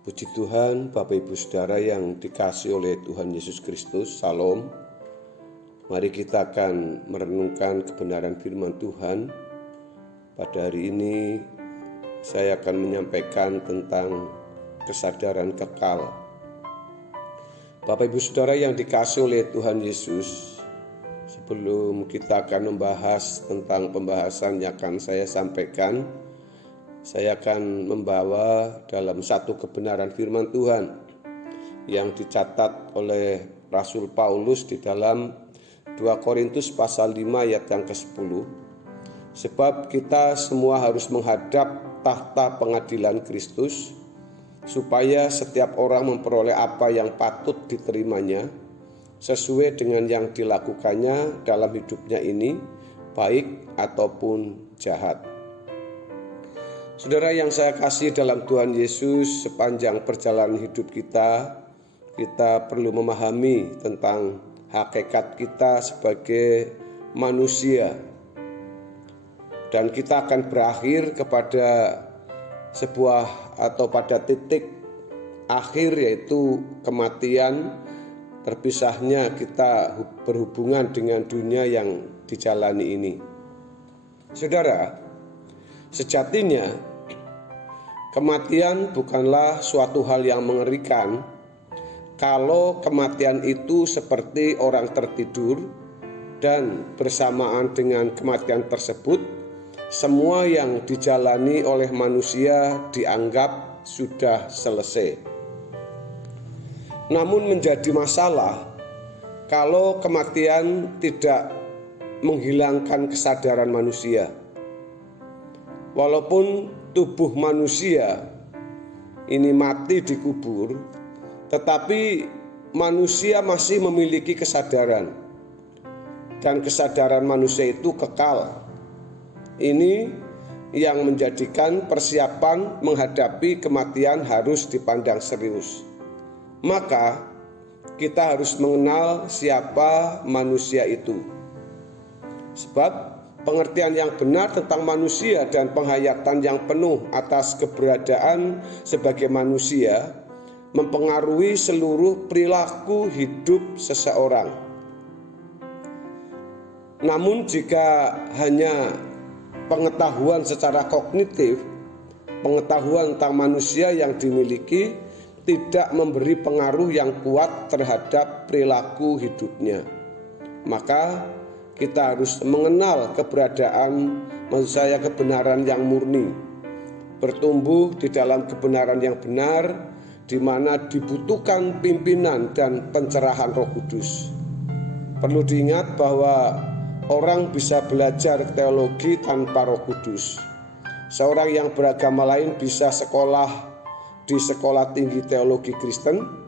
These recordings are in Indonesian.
Puji Tuhan, Bapak Ibu Saudara yang dikasihi oleh Tuhan Yesus Kristus, Salam. Mari kita akan merenungkan kebenaran firman Tuhan. Pada hari ini saya akan menyampaikan tentang kesadaran kekal. Bapak Ibu Saudara yang dikasihi oleh Tuhan Yesus, sebelum kita akan membahas tentang pembahasan yang akan saya sampaikan, saya akan membawa dalam satu kebenaran firman Tuhan yang dicatat oleh Rasul Paulus di dalam 2 Korintus pasal 5 ayat yang ke-10. Sebab kita semua harus menghadap tahta pengadilan Kristus, supaya setiap orang memperoleh apa yang patut diterimanya, sesuai dengan yang dilakukannya dalam hidupnya ini, baik ataupun jahat. Saudara yang saya kasih dalam Tuhan Yesus, sepanjang perjalanan hidup kita perlu memahami tentang hakikat kita sebagai manusia. Dan kita akan berakhir kepada sebuah atau pada titik akhir, yaitu kematian, terpisahnya kita berhubungan dengan dunia yang dijalani ini. Saudara, sejatinya kematian bukanlah suatu hal yang mengerikan kalau kematian itu seperti orang tertidur dan bersamaan dengan kematian tersebut semua yang dijalani oleh manusia dianggap sudah selesai. Namun menjadi masalah kalau kematian tidak menghilangkan kesadaran manusia. Walaupun tubuh manusia ini mati dikubur, tetapi manusia masih memiliki kesadaran, dan kesadaran manusia itu kekal. Ini yang menjadikan persiapan menghadapi kematian harus dipandang serius. Maka kita harus mengenal siapa manusia itu, sebab pengertian yang benar tentang manusia dan penghayatan yang penuh atas keberadaan sebagai manusia mempengaruhi seluruh perilaku hidup seseorang. Namun jika hanya pengetahuan secara kognitif, pengetahuan tentang manusia yang dimiliki tidak memberi pengaruh yang kuat terhadap perilaku hidupnya, maka kita harus mengenal keberadaan, maksud saya kebenaran yang murni, bertumbuh di dalam kebenaran yang benar, di mana dibutuhkan pimpinan dan pencerahan Roh Kudus. Perlu diingat bahwa orang bisa belajar teologi tanpa Roh Kudus. Seorang yang beragama lain bisa sekolah di sekolah tinggi teologi Kristen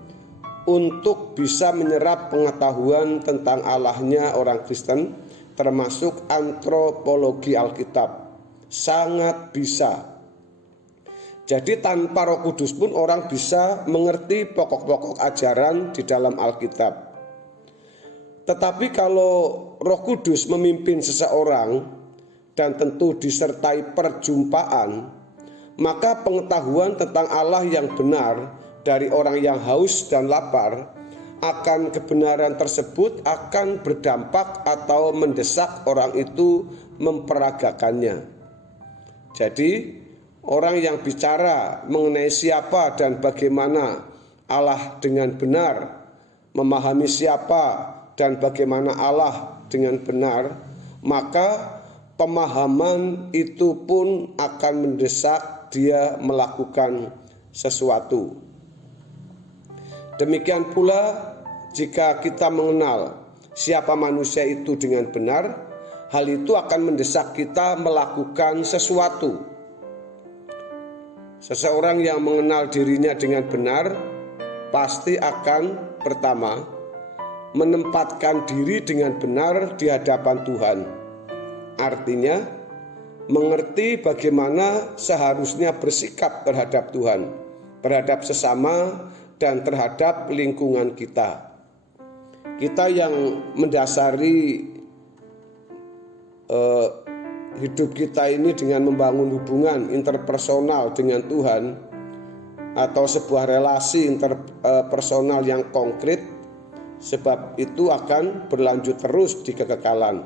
untuk bisa menyerap pengetahuan tentang Allahnya orang Kristen, termasuk antropologi Alkitab. Sangat bisa. Jadi tanpa Roh Kudus pun orang bisa mengerti pokok-pokok ajaran di dalam Alkitab. Tetapi kalau Roh Kudus memimpin seseorang dan tentu disertai perjumpaan, maka pengetahuan tentang Allah yang benar dari orang yang haus dan lapar akan kebenaran tersebut akan berdampak atau mendesak orang itu memperagakannya. Jadi orang yang bicara mengenai siapa dan bagaimana Allah dengan benar, memahami siapa dan bagaimana Allah dengan benar, maka pemahaman itu pun akan mendesak dia melakukan sesuatu. Demikian pula jika kita mengenal siapa manusia itu dengan benar, hal itu akan mendesak kita melakukan sesuatu. Seseorang yang mengenal dirinya dengan benar pasti akan pertama menempatkan diri dengan benar di hadapan Tuhan. Artinya mengerti bagaimana seharusnya bersikap terhadap Tuhan, terhadap sesama, dan terhadap lingkungan kita. Kita yang mendasari hidup kita ini dengan membangun hubungan interpersonal dengan Tuhan, atau sebuah relasi interpersonal yang konkret, sebab itu akan berlanjut terus di kekekalan.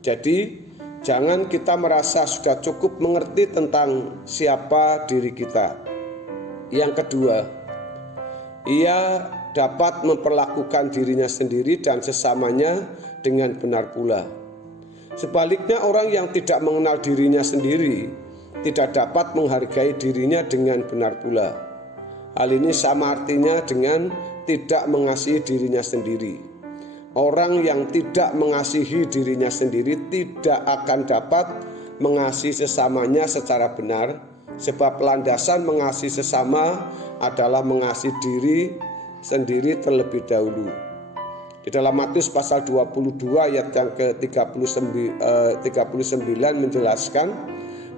Jadi jangan kita merasa sudah cukup mengerti tentang siapa diri kita. Yang kedua, ia dapat memperlakukan dirinya sendiri dan sesamanya dengan benar pula. Sebaliknya, orang yang tidak mengenal dirinya sendiri tidak dapat menghargai dirinya dengan benar pula. Hal ini sama artinya dengan tidak mengasihi dirinya sendiri. Orang yang tidak mengasihi dirinya sendiri tidak akan dapat mengasihi sesamanya secara benar, sebab landasan mengasihi sesama adalah mengasihi diri sendiri terlebih dahulu. Di dalam Matius pasal 22 ayat yang ke-39 menjelaskan,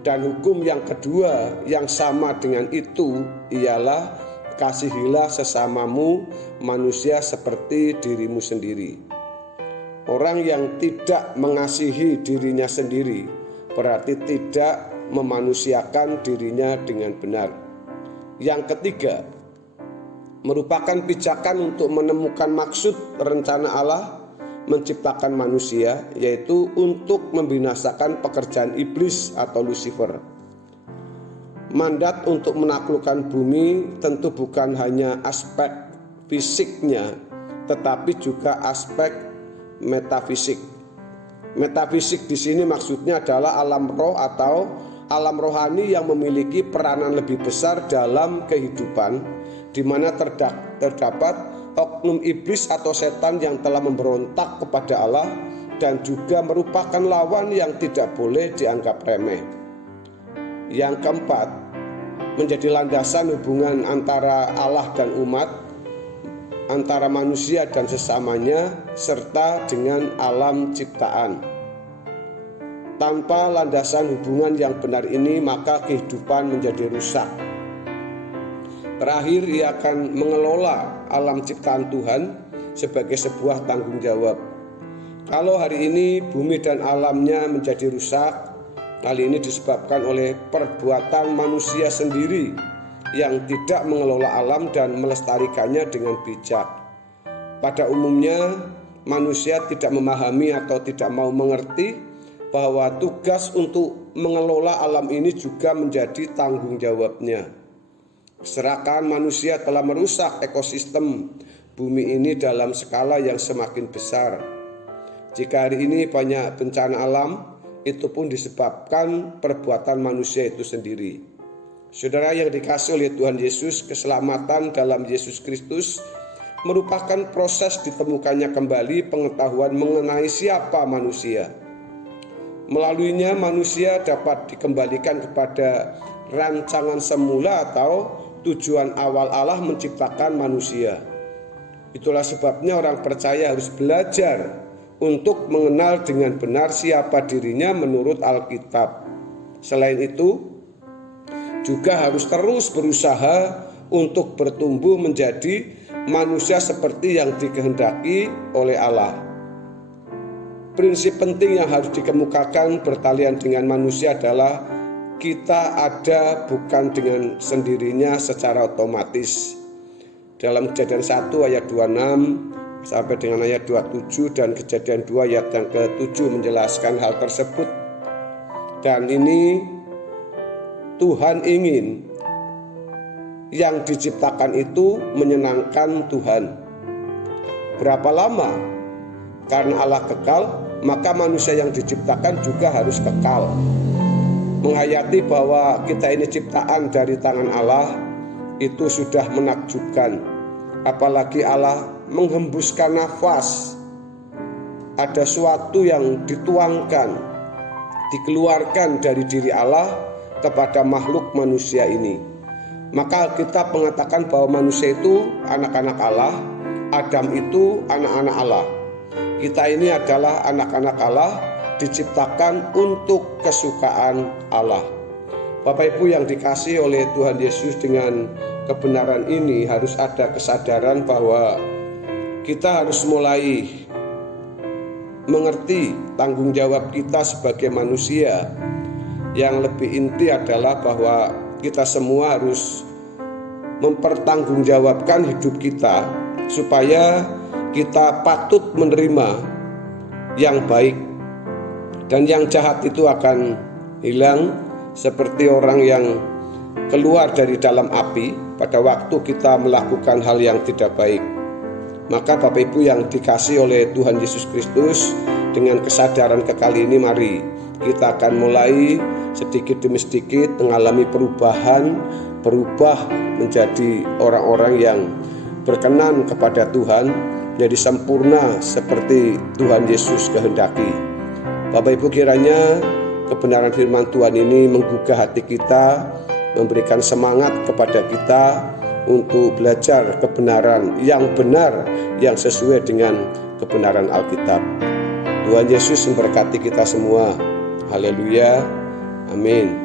dan hukum yang kedua yang sama dengan itu ialah kasihilah sesamamu manusia seperti dirimu sendiri. Orang yang tidak mengasihi dirinya sendiri berarti tidak memanusiakan dirinya dengan benar. Yang ketiga, merupakan pijakan untuk menemukan maksud rencana Allah menciptakan manusia, yaitu untuk membinasakan pekerjaan iblis atau Lucifer. Mandat untuk menaklukkan bumi tentu bukan hanya aspek fisiknya, tetapi juga aspek metafisik. Metafisik di sini maksudnya adalah alam roh atau alam rohani yang memiliki peranan lebih besar dalam kehidupan, di mana terdapat oknum iblis atau setan yang telah memberontak kepada Allah dan juga merupakan lawan yang tidak boleh dianggap remeh. Yang keempat, menjadi landasan hubungan antara Allah dan umat, antara manusia dan sesamanya, serta dengan alam ciptaan. Tanpa landasan hubungan yang benar ini, maka kehidupan menjadi rusak. Terakhir, ia akan mengelola alam ciptaan Tuhan sebagai sebuah tanggung jawab. Kalau hari ini bumi dan alamnya menjadi rusak, hal ini disebabkan oleh perbuatan manusia sendiri yang tidak mengelola alam dan melestarikannya dengan bijak. Pada umumnya, manusia tidak memahami atau tidak mau mengerti bahwa tugas untuk mengelola alam ini juga menjadi tanggung jawabnya. Keserakahan manusia telah merusak ekosistem bumi ini dalam skala yang semakin besar. Jika hari ini banyak bencana alam, itu pun disebabkan perbuatan manusia itu sendiri. Saudara yang dikasihi oleh Tuhan Yesus, keselamatan dalam Yesus Kristus merupakan proses ditemukannya kembali pengetahuan mengenai siapa manusia. Melaluinya manusia dapat dikembalikan kepada rancangan semula atau tujuan awal Allah menciptakan manusia. Itulah sebabnya orang percaya harus belajar untuk mengenal dengan benar siapa dirinya menurut Alkitab. Selain itu, juga harus terus berusaha untuk bertumbuh menjadi manusia seperti yang dikehendaki oleh Allah. Prinsip penting yang harus dikemukakan bertalian dengan manusia adalah kita ada bukan dengan sendirinya secara otomatis. Dalam Kejadian 1 ayat 26 sampai dengan ayat 27 dan Kejadian 2 ayat yang ke-7 menjelaskan hal tersebut. Dan ini Tuhan ingin yang diciptakan itu menyenangkan Tuhan. Berapa lama? Karena Allah kekal, maka manusia yang diciptakan juga harus kekal. Menghayati bahwa kita ini ciptaan dari tangan Allah itu sudah menakjubkan. Apalagi Allah menghembuskan nafas. Ada suatu yang dituangkan, dikeluarkan dari diri Allah kepada makhluk manusia ini. Maka kita mengatakan bahwa manusia itu anak-anak Allah, Adam itu anak-anak Allah. Kita ini adalah anak-anak Allah, diciptakan untuk kesukaan Allah. Bapak Ibu yang dikasihi oleh Tuhan Yesus, dengan kebenaran ini harus ada kesadaran bahwa kita harus mulai mengerti tanggung jawab kita sebagai manusia. Yang lebih inti adalah bahwa kita semua harus mempertanggungjawabkan hidup kita supaya kita patut menerima yang baik, dan yang jahat itu akan hilang seperti orang yang keluar dari dalam api pada waktu kita melakukan hal yang tidak baik. Maka Bapak Ibu yang dikasihi oleh Tuhan Yesus Kristus, dengan kesadaran kekali ini mari kita akan mulai sedikit demi sedikit mengalami perubahan, berubah menjadi orang-orang yang berkenan kepada Tuhan, menjadi sempurna seperti Tuhan Yesus kehendaki. Bapak Ibu, kiranya kebenaran firman Tuhan ini menggugah hati kita, memberikan semangat kepada kita untuk belajar kebenaran yang benar, yang sesuai dengan kebenaran Alkitab. Tuhan Yesus memberkati kita semua. Haleluya. Amin.